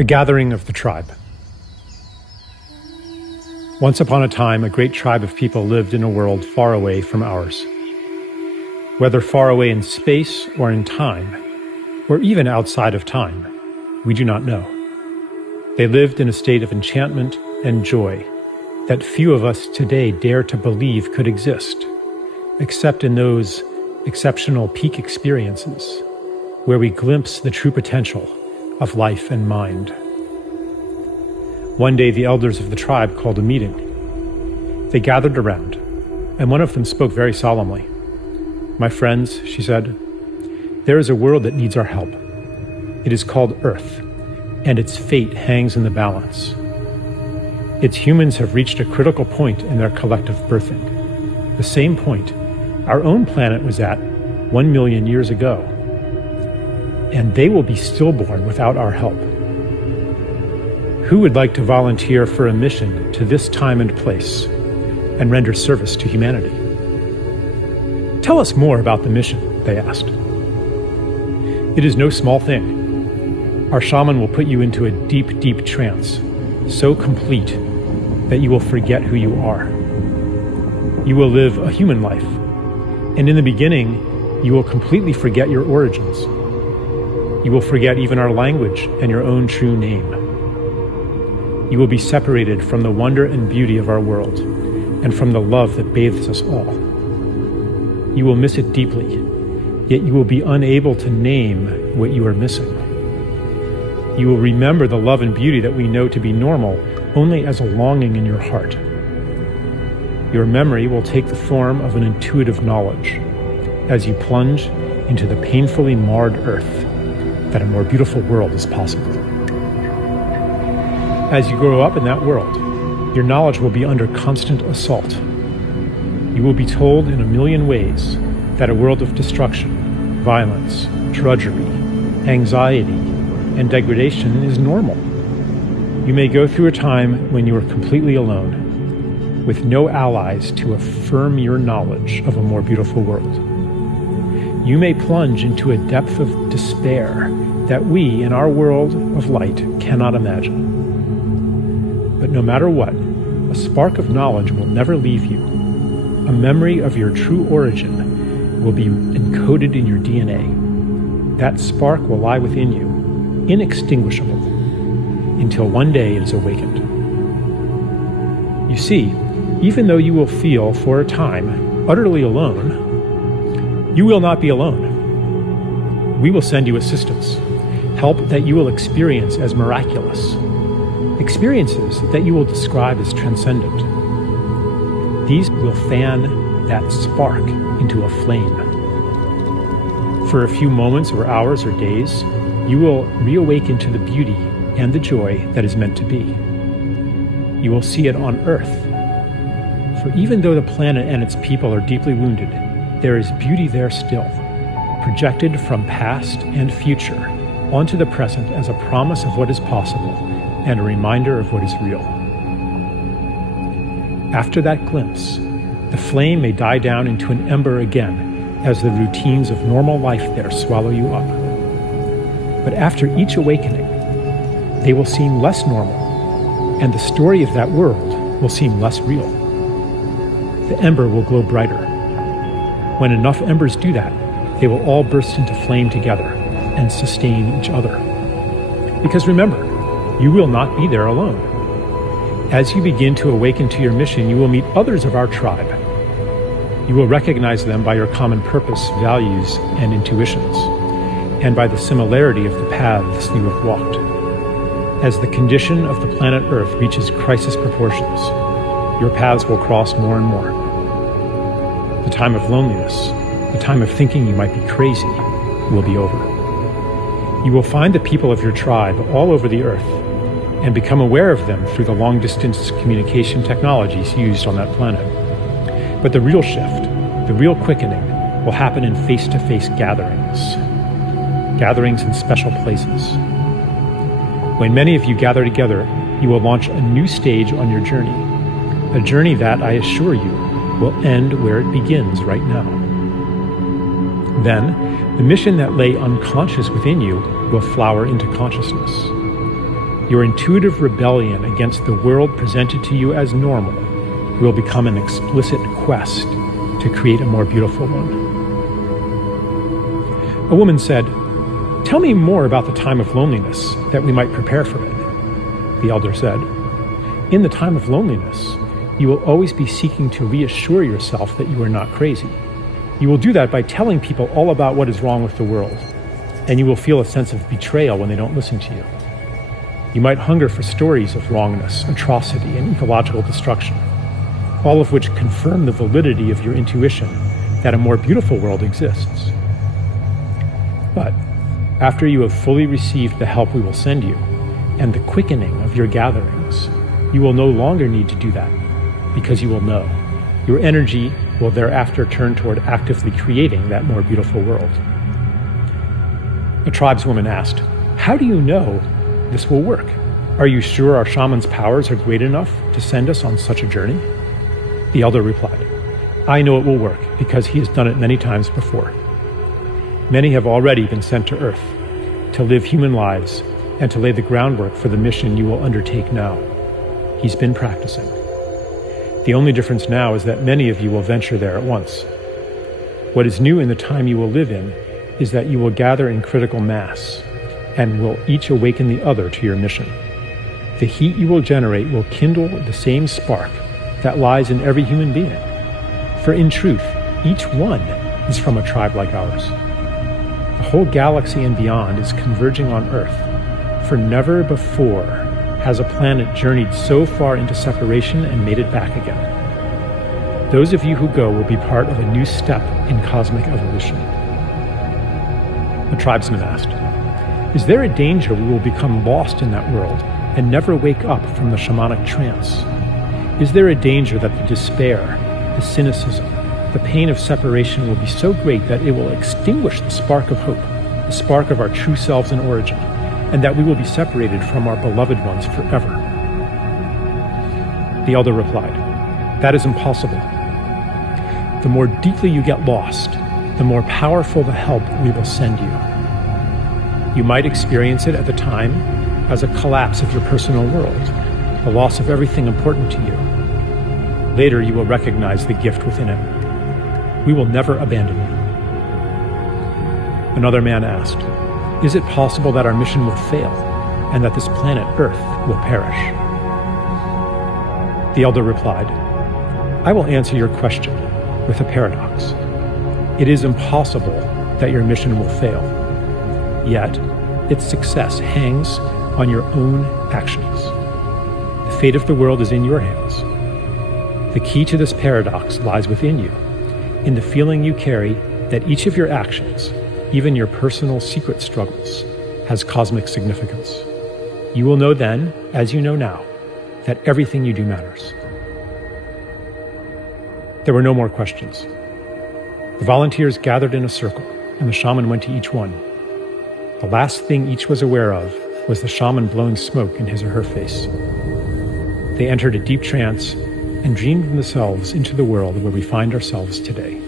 A gathering of the tribe. Once upon a time, a great tribe of people lived in a world far away from ours. Whether far away in space or in time, or even outside of time, we do not know. They lived in a state of enchantment and joy that few of us today dare to believe could exist, except in those exceptional peak experiences where we glimpse the true potential of life and mind. One day, the elders of the tribe called a meeting. They gathered around, and one of them spoke very solemnly. "My friends," she said, "there is a world that needs our help. It is called Earth, and its fate hangs in the balance. Its humans have reached a critical point in their collective birthing, the same point our own planet was at 1 million years ago. And they will be stillborn without our help. Who would like to volunteer for a mission to this time and place and render service to humanity?" "Tell us more about the mission," they asked. "It is no small thing. Our shaman will put you into a deep, deep trance, so complete that you will forget who you are. You will live a human life, and in the beginning, you will completely forget your origins. You will forget even our language and your own true name. You will be separated from the wonder and beauty of our world and from the love that bathes us all. You will miss it deeply, yet you will be unable to name what you are missing. You will remember the love and beauty that we know to be normal only as a longing in your heart. Your memory will take the form of an intuitive knowledge as you plunge into the painfully marred earth that a more beautiful world is possible. As you grow up in that world, your knowledge will be under constant assault. You will be told in a million ways that a world of destruction, violence, drudgery, anxiety, and degradation is normal. You may go through a time when you are completely alone, with no allies to affirm your knowledge of a more beautiful world. You may plunge into a depth of despair that we, in our world of light, cannot imagine. But no matter what, a spark of knowledge will never leave you. A memory of your true origin will be encoded in your DNA. That spark will lie within you, inextinguishable, until one day it is awakened. You see, even though you will feel, for a time, utterly alone, you will not be alone. We will send you assistance, help that you will experience as miraculous, experiences that you will describe as transcendent. These will fan that spark into a flame. For a few moments or hours or days, you will reawaken to the beauty and the joy that is meant to be. You will see it on Earth. For even though the planet and its people are deeply wounded, there is beauty there still, projected from past and future onto the present as a promise of what is possible and a reminder of what is real. After that glimpse, the flame may die down into an ember again as the routines of normal life there swallow you up. But after each awakening, they will seem less normal, and the story of that world will seem less real. The ember will glow brighter. When enough embers do that, they will all burst into flame together and sustain each other. Because remember, you will not be there alone. As you begin to awaken to your mission, you will meet others of our tribe. You will recognize them by your common purpose, values, and intuitions, and by the similarity of the paths you have walked. As the condition of the planet Earth reaches crisis proportions, your paths will cross more and more. The time of loneliness, the time of thinking you might be crazy, will be over. You will find the people of your tribe all over the Earth and become aware of them through the long-distance communication technologies used on that planet. But the real shift, the real quickening, will happen in face-to-face gatherings in special places. When many of you gather together, you will launch a new stage on your journey, a journey that, I assure you, will end where it begins right now. Then, the mission that lay unconscious within you will flower into consciousness. Your intuitive rebellion against the world presented to you as normal will become an explicit quest to create a more beautiful one. A woman said, "Tell me more about the time of loneliness, that we might prepare for it." The elder said, "In the time of loneliness, you will always be seeking to reassure yourself that you are not crazy. You will do that by telling people all about what is wrong with the world, and you will feel a sense of betrayal when they don't listen to you. You might hunger for stories of wrongness, atrocity, and ecological destruction, all of which confirm the validity of your intuition that a more beautiful world exists. But after you have fully received the help we will send you, and the quickening of your gatherings, you will no longer need to do that, because you will know. Your energy will thereafter turn toward actively creating that more beautiful world." A tribeswoman asked, "How do you know this will work? Are you sure our shaman's powers are great enough to send us on such a journey?" The elder replied, "I know it will work because he has done it many times before. Many have already been sent to Earth to live human lives and to lay the groundwork for the mission you will undertake now. He's been practicing. The only difference now is that many of you will venture there at once. What is new in the time you will live in is that you will gather in critical mass and will each awaken the other to your mission. The heat you will generate will kindle the same spark that lies in every human being. For in truth, each one is from a tribe like ours. The whole galaxy and beyond is converging on Earth, for never before has a planet journeyed so far into separation and made it back again. Those of you who go will be part of a new step in cosmic evolution." The tribesman asked, "Is there a danger we will become lost in that world and never wake up from the shamanic trance? Is there a danger that the despair, the cynicism, the pain of separation will be so great that it will extinguish the spark of hope, the spark of our true selves in origin, and that we will be separated from our beloved ones forever?" The elder replied, "That is impossible. The more deeply you get lost, the more powerful the help we will send you. You might experience it at the time as a collapse of your personal world, the loss of everything important to you. Later, you will recognize the gift within it. We will never abandon you." Another man asked, "Is it possible that our mission will fail and that this planet Earth will perish?" The elder replied, "I will answer your question with a paradox. It is impossible that your mission will fail, yet its success hangs on your own actions. The fate of the world is in your hands. The key to this paradox lies within you, in the feeling you carry that each of your actions, even your personal secret struggles, has cosmic significance. You will know then, as you know now, that everything you do matters." There were no more questions. The volunteers gathered in a circle, and the shaman went to each one. The last thing each was aware of was the shaman blowing smoke in his or her face. They entered a deep trance and dreamed themselves into the world where we find ourselves today.